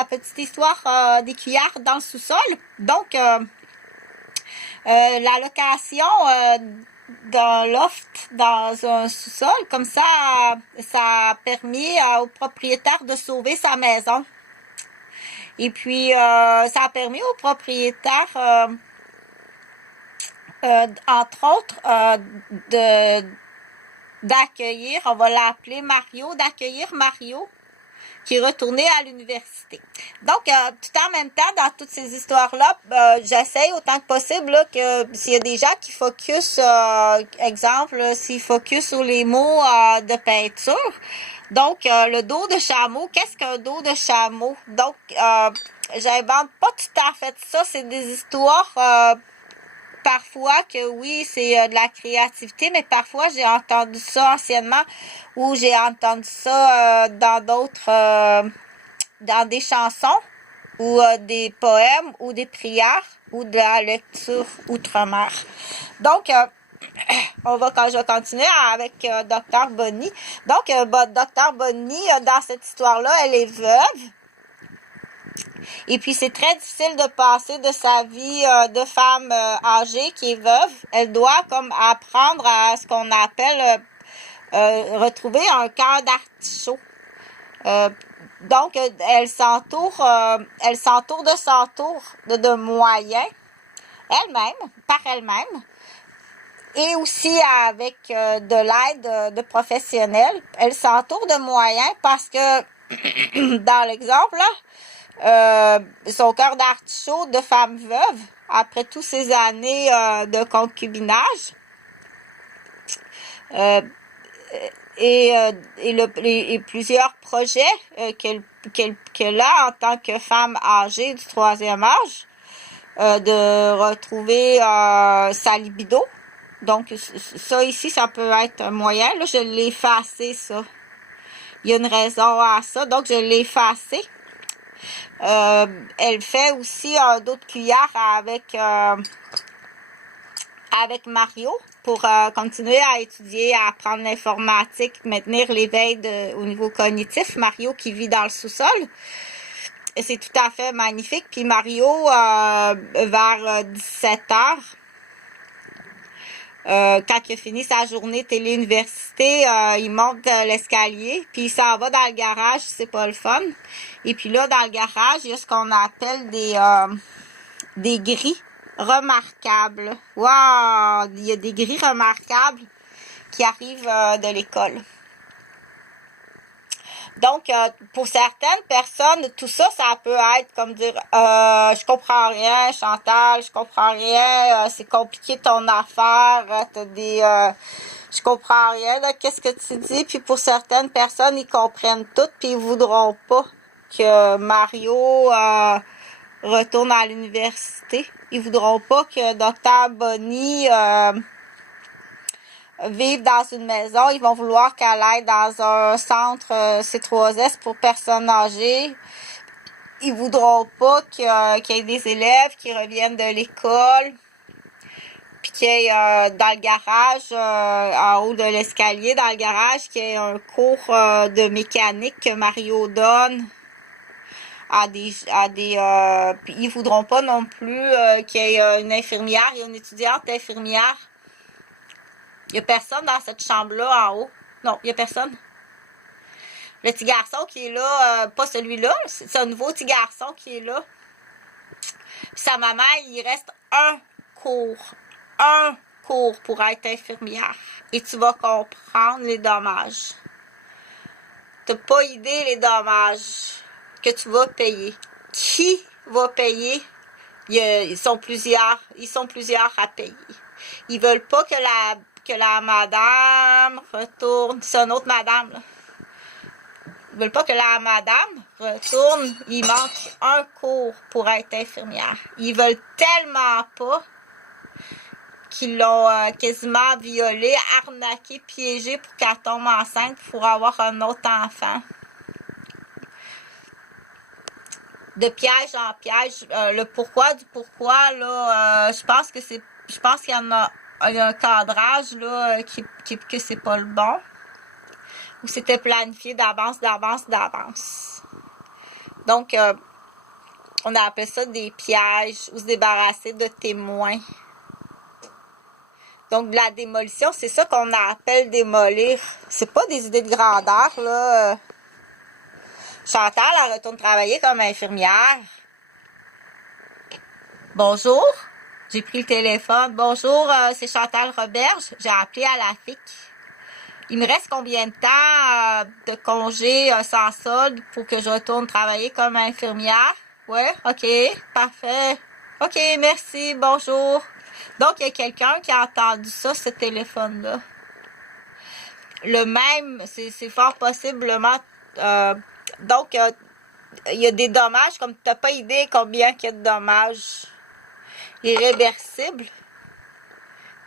la petite histoire des cuillères dans le sous-sol. Donc, la location d'un loft dans un sous-sol, comme ça a permis au propriétaire de sauver sa maison. Et puis, ça a permis au propriétaire, entre autres, d'accueillir, on va l'appeler Mario, d'accueillir Mario, qui est retourné à l'université. Donc, tout en même temps, dans toutes ces histoires-là, j'essaye autant que possible là, que s'il y a des gens qui focus, exemple, s'ils focus sur les mots de peinture. Donc, le dos de chameau, qu'est-ce qu'un dos de chameau? Donc, j'invente pas tout à fait ça, c'est des histoires parfois que oui, c'est de la créativité, mais parfois j'ai entendu ça anciennement ou j'ai entendu ça dans d'autres, dans des chansons ou des poèmes ou des prières ou de la lecture outre-mer. Donc, je vais continuer avec Dr. Bonnie. Donc, Dr. Bonnie, dans cette histoire-là, elle est veuve. Et puis, c'est très difficile de passer de sa vie de femme âgée qui est veuve. Elle doit comme apprendre à ce qu'on appelle retrouver un cœur d'artichaut. Donc, elle s'entoure de moyens par elle-même. Et aussi avec de l'aide de professionnels. Elle s'entoure de moyens parce que, dans l'exemple, là, son cœur d'artichaut de femme veuve, après toutes ces années de concubinage, et plusieurs projets qu'elle a en tant que femme âgée du 3e âge, de retrouver sa libido. Donc, ça ici, ça peut être un moyen. Là, je l'ai effacé, ça. Il y a une raison à ça. Donc, je l'ai effacé. Elle fait aussi d'autres cuillères avec Mario pour continuer à étudier, à apprendre l'informatique, maintenir l'éveil au niveau cognitif. Mario qui vit dans le sous-sol. Et c'est tout à fait magnifique. Puis Mario, vers 17h, quand il a fini sa journée télé-université, il monte l'escalier, puis il s'en va dans le garage, c'est pas le fun. Et puis là, dans le garage, il y a ce qu'on appelle des grilles remarquables. Wow! Il y a des grilles remarquables qui arrivent de l'école. Donc, pour certaines personnes, tout ça, ça peut être comme dire je comprends rien, Chantal, je comprends rien, c'est compliqué ton affaire, t'as des je comprends rien, là, qu'est-ce que tu dis? Puis pour certaines personnes, ils comprennent tout, puis ils voudront pas que Mario retourne à l'université. Ils voudront pas que Dr. Bonnie vivre dans une maison, ils vont vouloir qu'elle aille dans un centre C3S pour personnes âgées. Ils voudront pas qu'il y ait des élèves qui reviennent de l'école, puis qu'il y ait dans le garage, en haut de l'escalier, dans le garage, qu'il y ait un cours de mécanique que Mario donne à des puis ils voudront pas non plus qu'il y ait une infirmière et une étudiante infirmière. Il n'y a personne dans cette chambre-là en haut. Non, il n'y a personne. Le petit garçon qui est là, pas celui-là, c'est un nouveau petit garçon qui est là. Puis sa maman, il reste un cours pour être infirmière. Et tu vas comprendre les dommages. Tu n'as pas idée les dommages que tu vas payer. Qui va payer? Ils sont plusieurs à payer. Ils veulent pas que la madame retourne. C'est une autre madame, là. Ils veulent pas que la madame retourne. Il manque un cours pour être infirmière. Ils veulent tellement pas qu'ils l'ont quasiment violée, arnaquée, piégée pour qu'elle tombe enceinte pour avoir un autre enfant. De piège en piège. Le pourquoi du pourquoi, là, je pense qu'il y en a. Il y a un cadrage là que c'est pas le bon. Ou c'était planifié d'avance. Donc, On appelle ça des pièges ou se débarrasser de témoins. Donc, la démolition, c'est ça qu'on appelle démolir. C'est pas des idées de grandeur, là. Chantal, elle retourne travailler comme infirmière. Bonjour. J'ai pris le téléphone. Bonjour, c'est Chantal Roberge. J'ai appelé à la FIC. Il me reste combien de temps de congé sans solde pour que je retourne travailler comme infirmière? Ouais, ok, parfait. Ok, merci, bonjour. Donc, il y a quelqu'un qui a entendu ça, ce téléphone-là. Le même, c'est fort possiblement... donc, il y a des dommages, comme tu n'as pas idée combien il y a de dommages irréversibles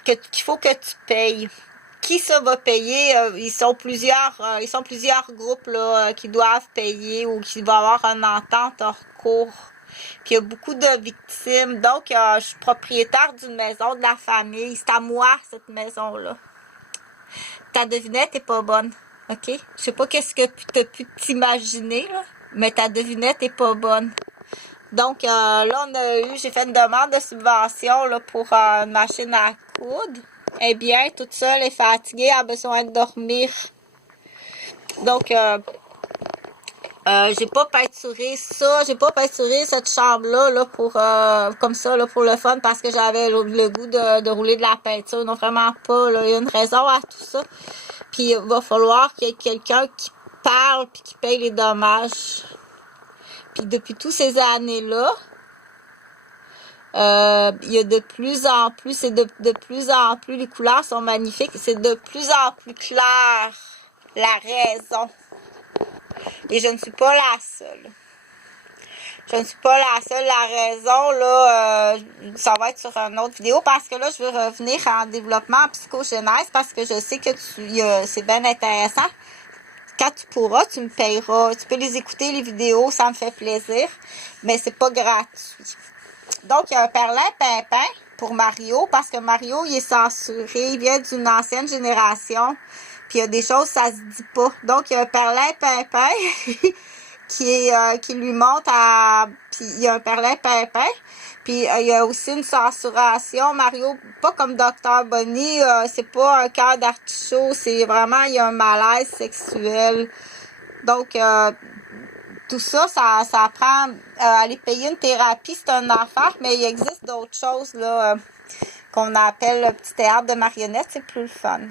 qu'il faut que tu payes. Qui ça va payer? Ils sont plusieurs groupes là, qui doivent payer ou qui vont avoir une entente hors cours. Puis il y a beaucoup de victimes. Donc, je suis propriétaire d'une maison de la famille. C'est à moi, cette maison-là. Ta devinette est pas bonne. OK? Je sais pas qu'est-ce que tu as pu t'imaginer, là, mais ta devinette est pas bonne. Donc, là, j'ai fait une demande de subvention là, pour une machine à coudre. Eh bien, toute seule est fatiguée, a besoin de dormir. Donc, j'ai pas peinturé ça, j'ai pas peinturé cette chambre-là là, pour comme ça, là, pour le fun, parce que j'avais le goût de rouler de la peinture. Non, vraiment pas. Là. Il y a une raison à tout ça. Puis, il va falloir qu'il y ait quelqu'un qui parle puis qui paye les dommages. Puis, depuis toutes ces années-là, il y a de plus en plus, c'est de plus en plus, les couleurs sont magnifiques, c'est de plus en plus clair, la raison. Et je ne suis pas la seule. Je ne suis pas la seule. La raison, là, ça va être sur une autre vidéo parce que là, je veux revenir en développement en psychogenèse parce que je sais que c'est bien intéressant. Quand tu pourras, tu me payeras. Tu peux les écouter, les vidéos, ça me fait plaisir, mais c'est pas gratuit. Donc, il y a un perlin-pimpin pour Mario, parce que Mario, il est censuré, il vient d'une ancienne génération, puis il y a des choses, ça se dit pas. Donc, il y a un perlin-pimpin qui lui monte à... Puis, il y a un perlin-pimpin, puis il y a aussi une censuration. Mario, pas comme Dr. Bonnie, c'est pas un cœur d'artichaut, c'est vraiment, il y a un malaise sexuel. Donc, tout ça, ça prend aller payer une thérapie, c'est un enfer, mais il existe d'autres choses là qu'on appelle le petit théâtre de marionnettes, c'est plus le fun.